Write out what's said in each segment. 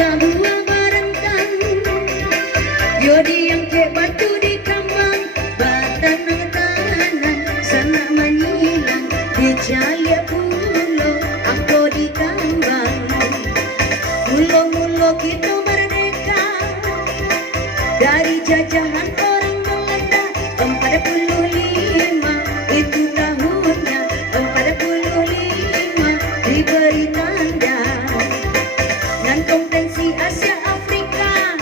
buah barengkan Yodi yang ke batu di kambang Batanang tanah sana menyilang Di Jaya Pulau aku di kambang Mulo-mulo kita merdeka Dari jajahan orang Belanda 45 itu tahunnya 45 diberi tanda dan konvensi Asia Afrika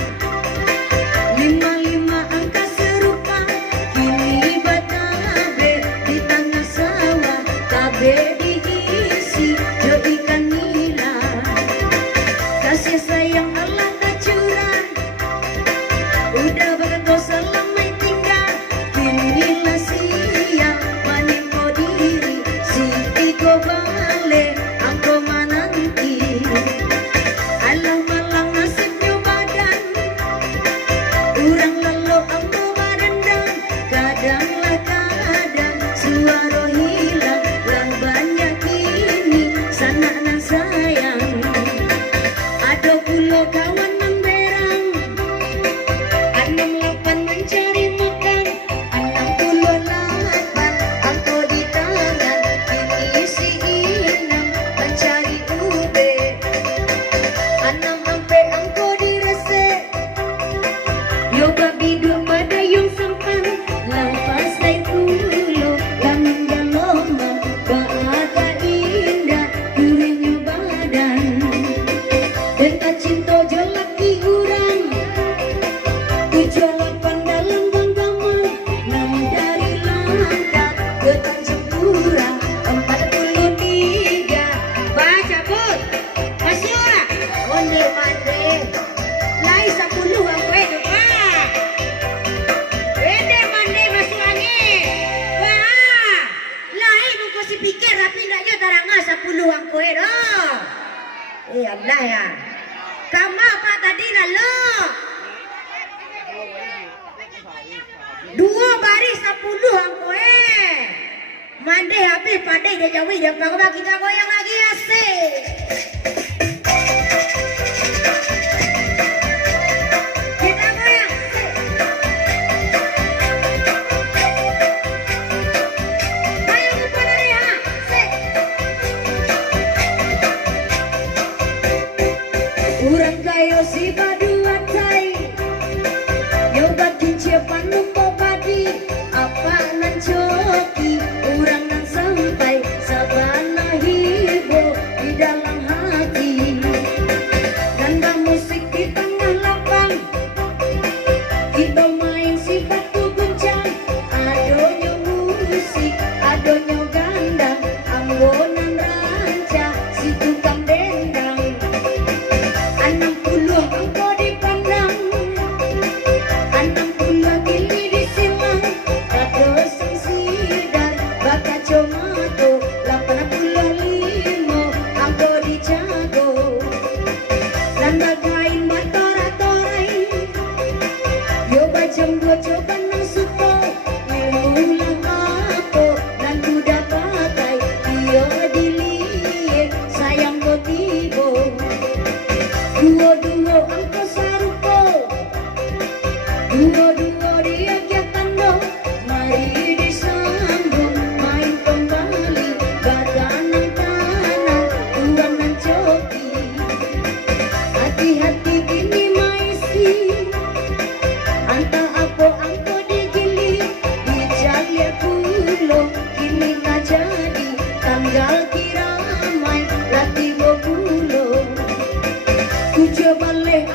55 angka serupa kini batabe di tengah sawah tabe diisi jo ikan nila kasih sayang Allah tak curang udah bagus selamai tinggal kini lah siap menimpa diri si iko balik aku menanti alah malang nasibnya badan urang lalu ambo barendang kadanglah kadang suara hilang lang banyak kini sana nan sayang ada pulau kawan memberang 68 mencari makan 68 angko di tangan kini si inang mencari ube 6 ampe angko di resep yoga bidung pada yung sampan lampas day tulo lamin galoma baada indah durinya badan Denta cinta jolaki urang 78 dalam genggaman 6 dari langkat ke Tanjung Pura 43 baca put masih ora onde mande lai 10 aku hidup pak onde mande masuk angin wah lai nunggu si pikir tapi ndaknya taranga 10 aku hidup Allah ya kama apa tadi lalu 2 baris 10 angko mande habis pandai dia jauhi dia bagaimana kita goyang lagi asik kita goyang asik ayo lupa dari ha asik urang kayo si badua tai yoga kincia panumbo padi apa nan coki urang nan sampai sabana hibo di dalam hati nanda musik di tengah lapang kita main si batu guncang adonyo musik adonyo gandang ambonan ranca si tukang dendang 60 angko dipandang 60 gili disilang kados sing sidar baka comato 85 angko dijago nanda kain matora-torai yo bajam 2 coba nang suto ilmulang ako nan kuda pakai iyo diliye sayang botibo duo-duo angko sarupo duo-duo dia kiatando mari disambung main kembali badanang tanah tuanan coki hati-hati kini maisi anta apa angko digili di Jaya Pulau kini tak jadi tanggal kiramai lati 20 ku coba balik